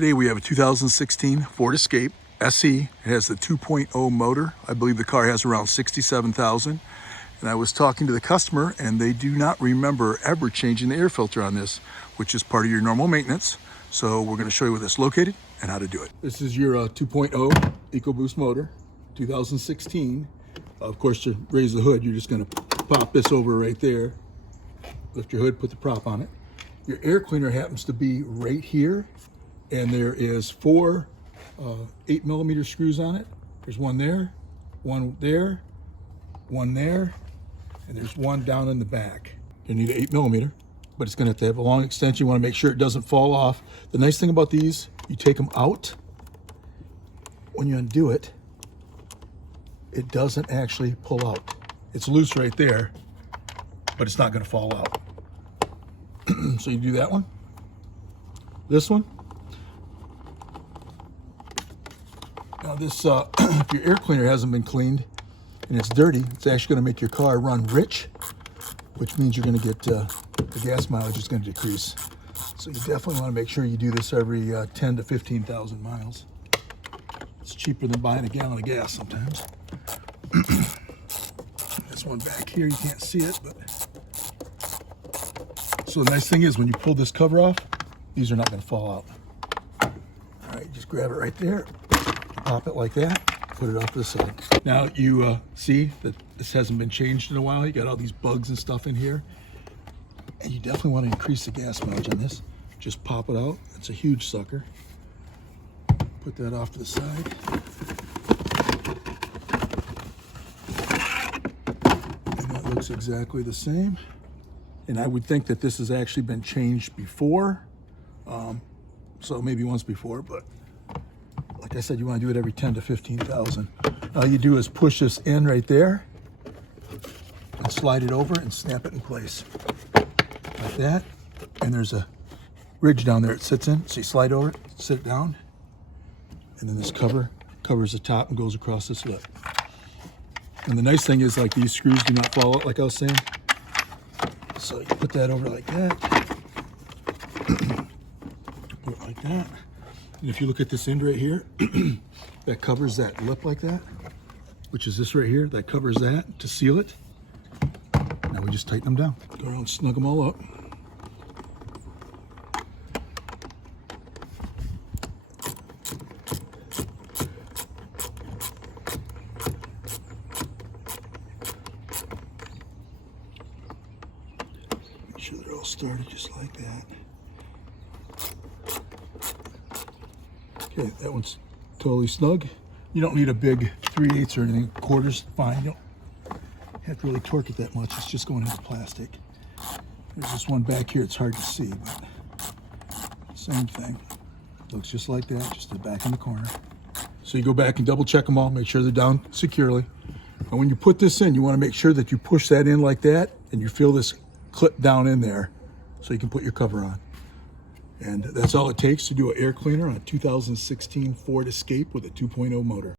Today we have a 2016 Ford Escape SE. It has the 2.0 motor. I believe the car has around 67,000. And I was talking to the customer and they do not remember ever changing the air filter on this, which is part of your normal maintenance. So we're going to show you where this is located and how to do it. This is your 2.0 EcoBoost motor, 2016. Of course, to raise the hood, you're just going to pop this over right there. Lift your hood, put the prop on it. Your air cleaner happens to be right here, and there is four 8mm screws on it. There's one there, one there, one there, and there's one down in the back. You need an 8mm, but it's going to have a long extension. You want to make sure it doesn't fall off. The nice thing about these, you take them out. When you undo it, it doesn't actually pull out. It's loose right there, but it's not going to fall out. So you do that one. This one. Now this, if your air cleaner hasn't been cleaned and it's dirty, it's actually going to make your car run rich, which means you're going to get, the gas mileage is going to decrease. So you definitely want to make sure you do this every 10 to 15,000 miles. It's cheaper than buying a gallon of gas sometimes. This one back here, you can't see it, but so the nice thing is when you pull this cover off, these are not going to fall out. All right, just grab it right there, pop it like that, put it off to the side. Now you see that this hasn't been changed in a while. You got all these bugs and stuff in here, and you definitely want to increase the gas mileage on this. Just pop it out. It's a huge sucker. Put that off to the side. And that looks exactly the same. And I would think that this has actually been changed before. So maybe once before, but like I said, you want to do it every 10 to 15,000. All you do is push this in right there and slide it over and snap it in place like that. And there's a ridge down there it sits in. So you slide over it, sit it down, and then this cover covers the top and goes across this lip. And the nice thing is, like, these screws do not fall out, like I was saying. So you put that over like that. Put it like that. And if you look at this end right here, that covers that lip like that, which is this right here, that covers that to seal it. Now we just tighten them down. Go around, snug them all up. Make sure they're all started just like that. Okay, that one's totally snug. You don't need a big 3/8 or anything. Quarters, fine. You don't have to really torque it that much. It's just going into plastic. There's this one back here. It's hard to see, but same thing. Looks just like that, just the back in the corner. So you go back and double check them all, make sure they're down securely. And when you put this in, you want to make sure that you push that in like that and you feel this clip down in there so you can put your cover on. And that's all it takes to do an air cleaner on a 2016 Ford Escape with a 2.0 motor.